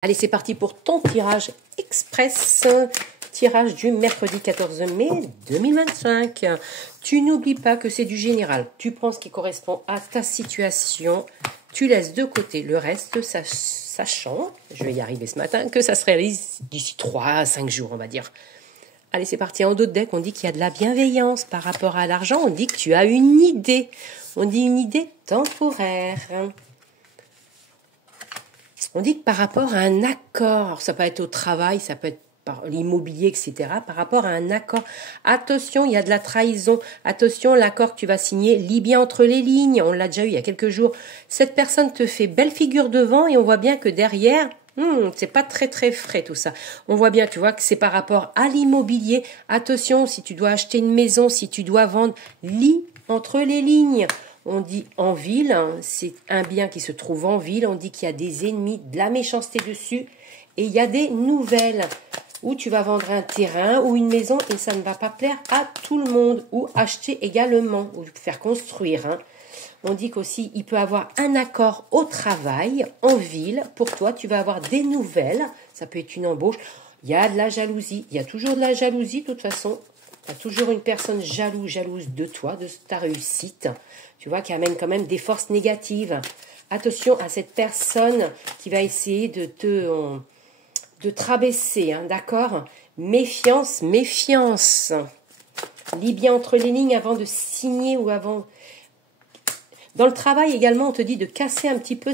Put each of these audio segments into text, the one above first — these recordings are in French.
Allez, c'est parti pour ton tirage express, tirage du mercredi 14 mai 2025. Tu n'oublies pas que c'est du général. Tu prends ce qui correspond à ta situation. Tu laisses de côté le reste, sachant, je vais y arriver ce matin, que ça se réalise d'ici 3 à 5 jours, on va dire. Allez, c'est parti. En dos de deck, on dit qu'il y a de la bienveillance par rapport à l'argent. On dit que tu as une idée. On dit une idée temporaire. On dit que par rapport à un accord, ça peut être au travail, ça peut être par l'immobilier, etc., par rapport à un accord, attention, il y a de la trahison, attention, l'accord que tu vas signer, lis bien entre les lignes, on l'a déjà eu il y a quelques jours, cette personne te fait belle figure devant et on voit bien que derrière, c'est pas très frais tout ça. On voit bien, tu vois, que c'est par rapport à l'immobilier, attention, si tu dois acheter une maison, si tu dois vendre, lis entre les lignes. On dit en ville, hein, c'est un bien qui se trouve en ville, on dit qu'il y a des ennemis, de la méchanceté dessus, et il y a des nouvelles, où tu vas vendre un terrain ou une maison, et ça ne va pas plaire à tout le monde, ou acheter également, ou faire construire. Hein. On dit qu'aussi, il peut avoir un accord au travail, en ville, pour toi, tu vas avoir des nouvelles, ça peut être une embauche, il y a de la jalousie, il y a toujours de la jalousie, de toute façon, il y a toujours une personne jalouse de toi, de ta réussite, tu vois, qui amène quand même des forces négatives. Attention à cette personne qui va essayer de te rabaisser, hein, d'accord? Méfiance. Lis bien entre les lignes avant de signer ou avant... Dans le travail également, on te dit de casser un petit peu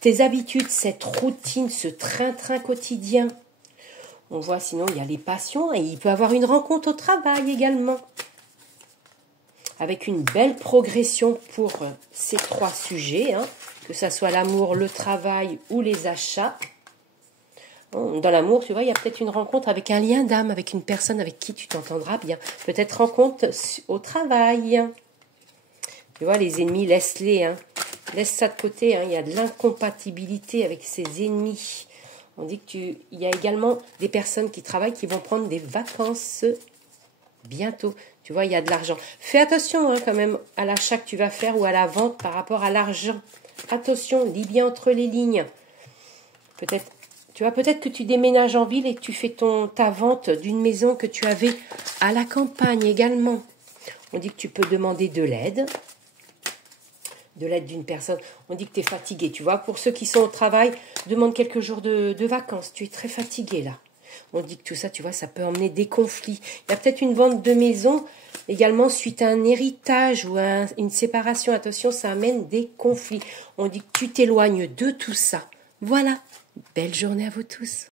tes habitudes, cette routine, ce train-train quotidien. On voit sinon, il y a les passions et il peut y avoir une rencontre au travail également. Avec une belle progression pour ces 3 sujets, hein, que ce soit l'amour, le travail ou les achats. Dans l'amour, tu vois, il y a peut-être une rencontre avec un lien d'âme, avec une personne avec qui tu t'entendras bien. Peut-être rencontre au travail. Tu vois, les ennemis, laisse-les. Hein. Laisse ça de côté. Hein. Il y a de l'incompatibilité avec ces ennemis. On dit qu'il y a également des personnes qui travaillent qui vont prendre des vacances bientôt. Tu vois, il y a de l'argent. Fais attention hein, quand même à l'achat que tu vas faire ou à la vente par rapport à l'argent. Attention, lis bien entre les lignes. Peut-être, tu vois, peut-être que tu déménages en ville et que tu fais ta vente d'une maison que tu avais à la campagne également. On dit que tu peux demander de l'aide d'une personne. On dit que tu es fatigué, tu vois. Pour ceux qui sont au travail, demande quelques jours de vacances. Tu es très fatigué là. On dit que tout ça, tu vois, ça peut emmener des conflits. Il y a peut-être une vente de maison également suite à un héritage ou à une séparation. Attention, ça amène des conflits. On dit que tu t'éloignes de tout ça. Voilà. Belle journée à vous tous.